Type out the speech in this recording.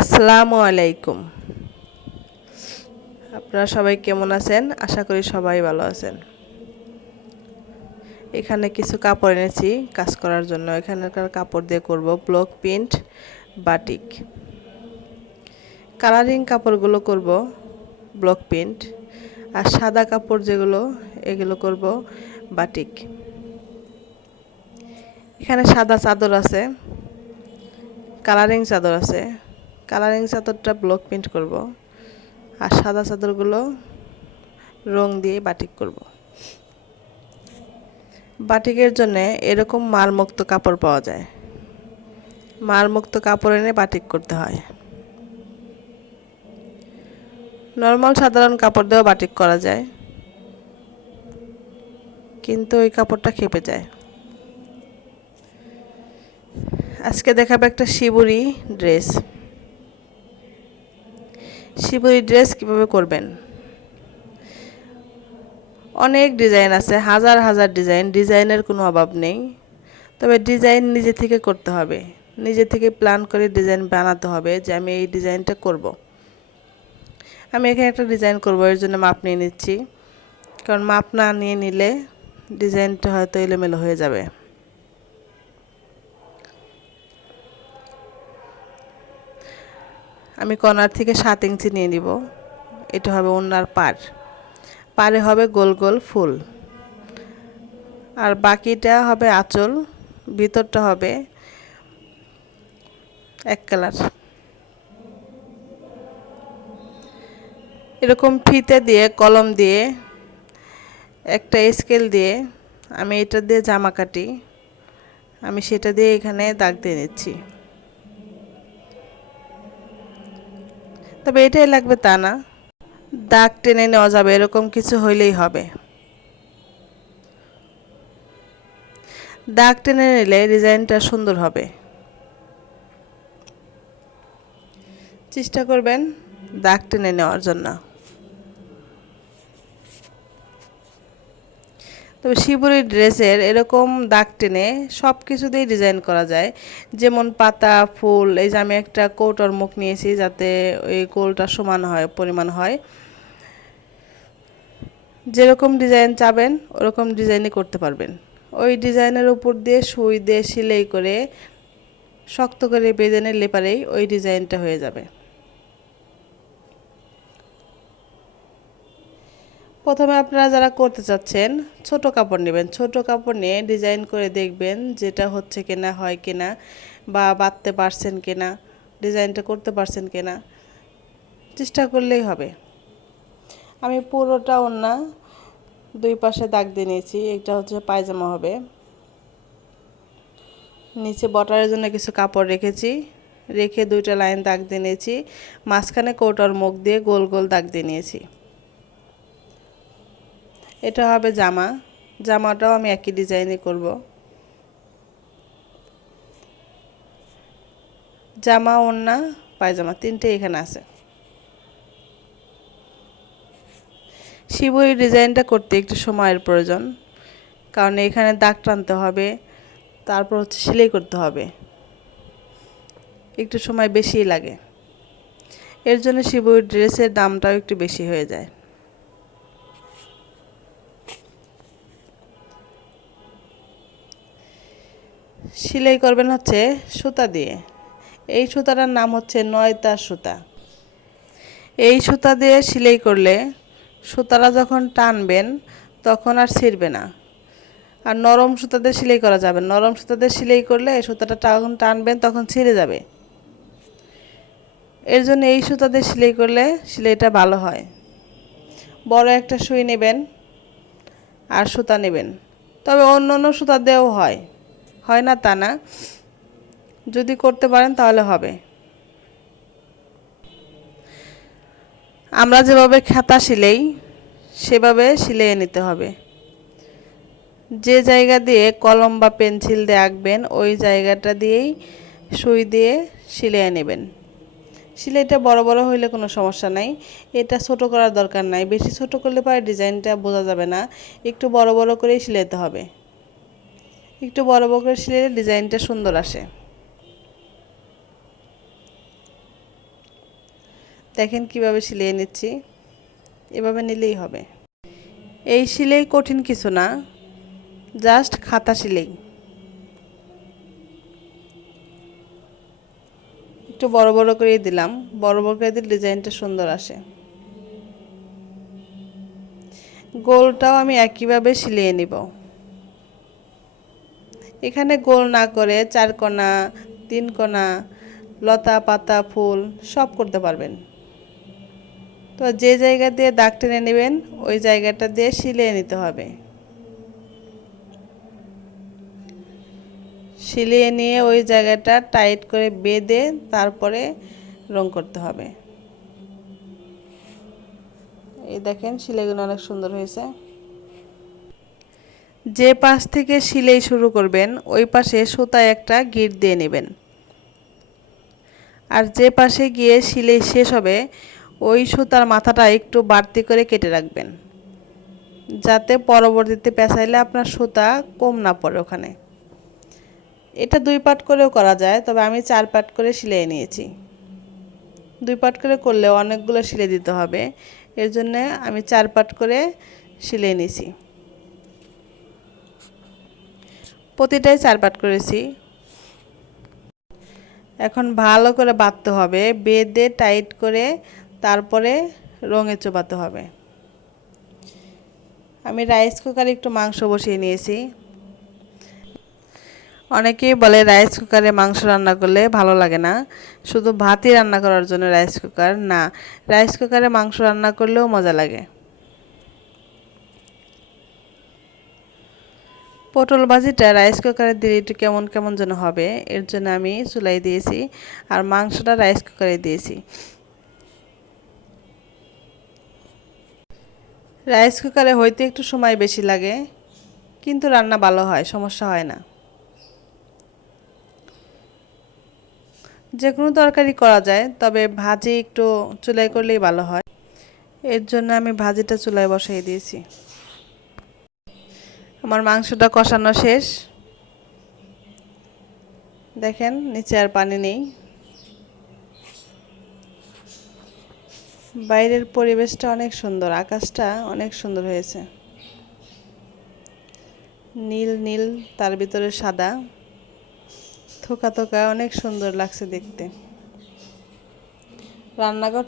আসসালামু আলাইকুম। আপনারা সবাই কেমন আছেন? আশা করি সবাই ভালো আছেন। এখানে কিছু কাপড় এনেছি কাজ করার জন্য। এখানকার কাপড় দিয়ে করব ব্লক প্রিন্ট, বাটিক। কালারিং কাপড়গুলো করব ব্লক প্রিন্ট, আর সাদা কাপড় যেগুলো, এগুলো করব বাটিক। এখানে সাদা চাদর আছে, কালারিং চাদর আছে। কালারিং চাদরটা ব্লক প্রিন্ট করব আর সাদা চাদরগুলো রং দিয়ে বাটিক করব। বাটিকের জন্য এরকম মারমুক্ত কাপড় পাওয়া যায়। মারমুক্ত কাপড় এনে বাটিক করতে হয়। নর্মাল সাধারণ কাপড় দিয়েও বাটিক করা যায়। কিন্তু ওই কাপড়টা খেপে যায়। আজকে দেখাবো একটা শিবুরি ড্রেস। শিবুরি ড্রেস কীভাবে করবেন? অনেক ডিজাইন আছে, হাজার হাজার ডিজাইন ডিজাইনের কোনো অভাব নেই। তবে ডিজাইন নিজে থেকে করতে হবে। নিজে থেকে প্ল্যান করে ডিজাইন বানাতে হবে যে আমি এই ডিজাইনটা করব। আমি এখানে একটা ডিজাইন করব, এর জন্য মাপ নিয়ে নিচ্ছি। কারণ মাপ না নিয়ে নিলে ডিজাইনটা হয়তো এলোমেলো হয়ে যাবে। আমি কর্নার থেকে সাত ইঞ্চি নিয়ে নিব। এটা হবে ওনার পার পারে হবে গোল গোল ফুল। আর বাকিটা হবে আঁচল। ভিতরটা হবে এক কালার। এরকম ফিতে দিয়ে, কলম দিয়ে, একটা স্কেল দিয়ে আমি এটা দিয়ে জামা কাটি। আমি সেটা দিয়ে এখানে দাগ দিয়ে নিচ্ছি। তবে এটাই লাগবে তা না। দাগ টেনে নেওয়া যাবে, এরকম কিছু হইলেই হবে। দাগ টেনে নিলে ডিজাইনটা সুন্দর হবে। চেষ্টা করবেন দাগ টেনে নেওয়ার জন্য। তবে শিবুরি ড্রেসের এরকম দাগ টেনে সব কিছুতেই ডিজাইন করা যায়। যেমন পাতা, ফুল, এই যে আমি একটা কৌটার মুখ নিয়েছি যাতে ওই কোলটা সমান হয়, পরিমাণ হয়। যেরকম ডিজাইন চাবেন, ওরকম ডিজাইনই করতে পারবেন। ওই ডিজাইনের উপর দিয়ে সুই দিয়ে সেলাই করে শক্ত করে বেঁধে নিলে ওই ডিজাইনটা হয়ে যাবে। প্রথমে আপনারা যারা করতে চাচ্ছেন, ছোট কাপড় নেবেন। ছোট কাপড় নিয়ে ডিজাইন করে দেখবেন যেটা হচ্ছে কিনা, হয় কিনা, বা বাঁধতে পারছেন কিনা, ডিজাইনটা করতে পারছেন কিনা, চেষ্টা করলেই হবে। আমি পুরোটা ওনা দুই পাশে দাগ দিয়ে নিয়েছি এটা হচ্ছে পায়জামা হবে। নিচে বটারের জন্য কিছু কাপড় রেখেছি, রেখে দুইটা লাইন দাগ দিয়ে নিয়েছি, মাঝখানে কৌটার মুখ দিয়ে গোল গোল দাগ দিয়ে নিয়েছি। এটা হবে জামা। জামাটাও আমি একই ডিজাইনে করব। জামা, ওড়না, পায়জামা তিনটে এখানে আছে। শিবুরি ডিজাইনটা করতে একটু সময়ের প্রয়োজন, কারণ এখানে দাগ টানতে হবে, তারপর হচ্ছে সেলাই করতে হবে। একটু সময় বেশিই লাগে। এর জন্য শিবুরি ড্রেসের দামটাও একটু বেশি হয়ে যায়। সেলাই করবেন হচ্ছে সুতা দিয়ে। এই সুতাটার নাম হচ্ছে নয়তা সুতা। এই সুতা দিয়ে সেলাই করলে সুতাটা যখন টানবেন তখন আর ছিঁড়বে না। আর নরম সুতাতে সেলাই করা যাবে নরম সুতাতে সেলাই করলে এই সুতাটা যখন টানবেন তখন ছিঁড়ে যাবে। এর জন্য এই সুতাতে সেলাই করলে সেলাইটা ভালো হয়। বড় একটা সুই নেবেন আর সুতা নেবেন। তবে অন্য অন্য সুতা দিয়েও হয়। হয় না তা না। যদি করতে পারেন তাহলে হবে। আমরা যেভাবে খাতা সিলেই, সেভাবে সিলিয়ে নিতে হবে। যে জায়গা দিয়ে কলম বা পেন্সিল দিয়ে আঁকবেন, ওই জায়গাটা দিয়েই সুই দিয়ে সিলিয়ে নেবেন। সিলাইটা বড় বড় হইলে কোনো সমস্যা নাই। এটা ছোট করার দরকার নাই। বেশি ছোট করলে পরে ডিজাইনটা বোঝা যাবে না। একটু বড় বড় করেই সিলাইতে হবে। একটু বড় বড় করে সিলাইলে ডিজাইনটা সুন্দর আসে। দেখেন কীভাবে সিলিয়ে নিচ্ছি। এভাবে নিলেই হবে। এই সিলাই কঠিন কিছু না, জাস্ট খাতা সিলাই। একটু বড় বড় করে দিলাম, বড় বড় করে দিলে ডিজাইনটা সুন্দর আসে। গোলটাও আমি একইভাবে সিলিয়ে নিব। এখানে গোল না করে চার কোনা তিন কোনা লতা, পাতা, ফুল সব করতে পারবেন। তো যে জায়গা দিয়ে দাগ টেনে নেবেন, ওই জায়গাটা দিয়ে সিলিয়ে নিতে হবে। সিলিয়ে নিয়ে ওই জায়গাটা টাইট করে বেঁধে তারপরে রং করতে হবে। এই দেখেন সিলাইগুলো অনেক সুন্দর হয়েছে। যে পাশ থেকে সিলাই শুরু করবেন, ওই পাশে সুতায় একটা গিট দিয়ে নেবেন। আর যে পাশে গিয়ে সিলাই শেষ হবে, ওই সুতার মাথাটা একটু বাড়তি করে কেটে রাখবেন। যাতে পরবর্তীতে পেঁচাইলে আপনার সুতা কম না পড়ে ওখানে। এটা দুই পাট করেও করা যায়, তবে আমি চার পাট করে সিলাই নিয়েছি। দুই পাট করে করলে অনেকগুলো সিলাই দিতে হবে। এর জন্য আমি চার পাট করে সিলাই নিয়েছি। প্রতিটাই চার পাট করেছি। এখন ভালো করে বাঁধতে হবে, বেঁধে টাইট করে তারপরে রঙে চোবাতে হবে। আমি রাইস কুকারে একটু মাংস বসিয়ে নিয়েছি। অনেকেই বলে রাইস কুকারে মাংস রান্না করলে ভালো লাগে না। শুধু ভাতই রান্না করার জন্য রাইস কুকার না, রাইস কুকারে মাংস রান্না করলেও মজা লাগে। পটল ভাজিটা রাইস কুকারে দিলে একটু কেমন কেমন যেন হবে, এর জন্য আমি চুলাই দিয়েছি আর মাংসটা রাইস কুকারে দিয়েছি। রাইস কুকারে হইতে একটু সময় বেশি লাগে, কিন্তু রান্না ভালো হয়, সমস্যা হয় না। যে কোনো তরকারি করা যায়, তবে ভাজি একটু চুলাই করলেই ভালো হয়। এর জন্য আমি ভাজিটা চুলায় বসাই দিয়েছি। আমার মাংসটা কষানো শেষ। দেখেন, নিচে আর পানি নেই। বাইরের পরিবেশটা অনেক সুন্দর, আকাশটা অনেক সুন্দর হয়েছে। নীল নীল, তার ভিতরে সাদা। থোকা থোকা, অনেক সুন্দর লাগছে দেখতে। রান্নাঘর